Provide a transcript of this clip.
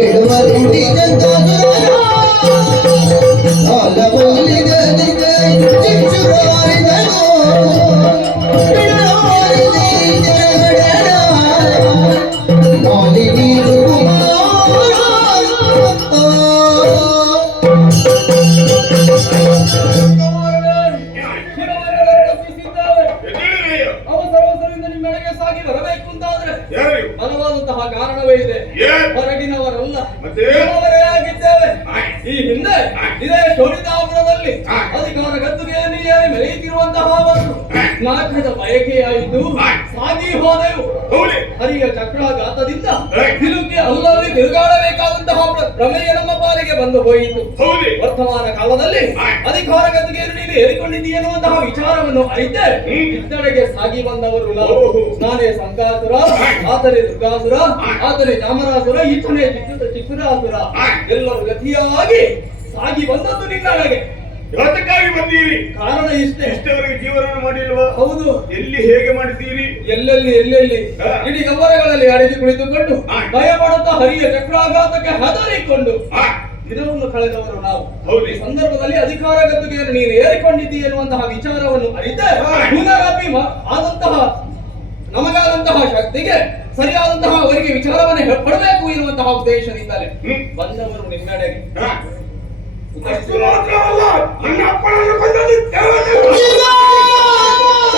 ഏഴുമതി ಮುಂದಾದ್ರೆ ಬಲವಾದಂತಹ ಕಾರಣವೇ ಇದೆ ಹೊರಗಿನವರಲ್ಲ ಆಗಿದ್ದೇವೆ ಈ ಹಿಂದೆ ಇದೇ ಶೋಣಿತಾಪುರದಲ್ಲಿ ಅಧಿಕಾರ ಗದ್ದುಗೆಯಲ್ಲಿ ಮೆರೆಯುತ್ತಿರುವಂತಹ ಒಂದು ನಾಟಕದ ಬಯಕೆಯಾಯಿತು ಸಾಗಿ ಹೋದೆವು ಹರಿಯ ಚಕ್ರಾಘಾತದಿಂದ ತಿರುಗಿ ಅಲ್ಲಲ್ಲಿ ತಿರುಗಾಡಬೇಕಾದಂತಹ ಪ್ರಮೇಯ ನಮ್ಮ ಬಂದು ಹೋಯಿತು ವರ್ತಮಾನ ಕಾಲದಲ್ಲಿ ಅಧಿಕಾರ ಗದ್ದಿಗೆ ನೀನು ಏರಿಕೊಂಡಿದ್ದೀಯ ಎನ್ನುವಂತಹ ವಿಚಾರವನ್ನು ಅರಿತೆ ಇದ್ದಡೆಗೆ ಸಾಗಿ ಬಂದವರು ನಾನೇ ಸಂಕಾಸುರ ಆತನೇ ದುರ್ಗಾಸುರ ಆತನೇ ಚಾಮರಾಸುರ ಈತನೇ ಚಿಕ್ಕುರಾಸುರ ಎಲ್ಲರೂ ಗತಿಯಾಗಿ ಸಾಗಿ ಬಂದದ್ದು ನಿನ್ನಡೆಗೆ ಯಾತಕ್ಕಾಗಿ ಬಂದೀರಿ ಕಾರಣ ಇಷ್ಟೇ ಇಷ್ಟವರೆಗೆ ಜೀವನ ಮಾಡಿಲ್ವಾ ಹೌದು ಎಲ್ಲಿ ಹೇಗೆ ಮಾಡಿದ್ದೀರಿ ಎಲ್ಲೆಲ್ಲಿ ಎಲ್ಲೆಲ್ಲಿ ಇಡೀ ಗಮನಗಳಲ್ಲಿ ಅಡಗಿ ಕುಳಿತುಕೊಂಡು ಭಯ ಮಾಡುತ್ತಾ ಹರಿಯ ಚಕ್ರಾಘಾತಕ್ಕೆ ಹದರಿಕೊಂಡು ಇದನ್ನು ಕಳೆದವರು ನಾವು ಈ ಸಂದರ್ಭದಲ್ಲಿ ಅಧಿಕಾರ ಗದ್ದುಗೆಯನ್ನು ನೀನು ಏರಿಕೊಂಡಿದ್ದೀ ಎನ್ನುವಂತಹ ವಿಚಾರವನ್ನು ಅರಿತೇ ಭೀಮ ಆದಂತಹ ನಮಗಾದಂತಹ ಶಕ್ತಿಗೆ ಸರಿಯಾದಂತಹ ಅವರಿಗೆ ವಿಚಾರವನ್ನು ಪಡಬೇಕು ಎನ್ನುವಂತಹ ಉದ್ದೇಶದಿಂದಲೇ ಬಂದವರು ನಿನ್ನಡೆಗೆ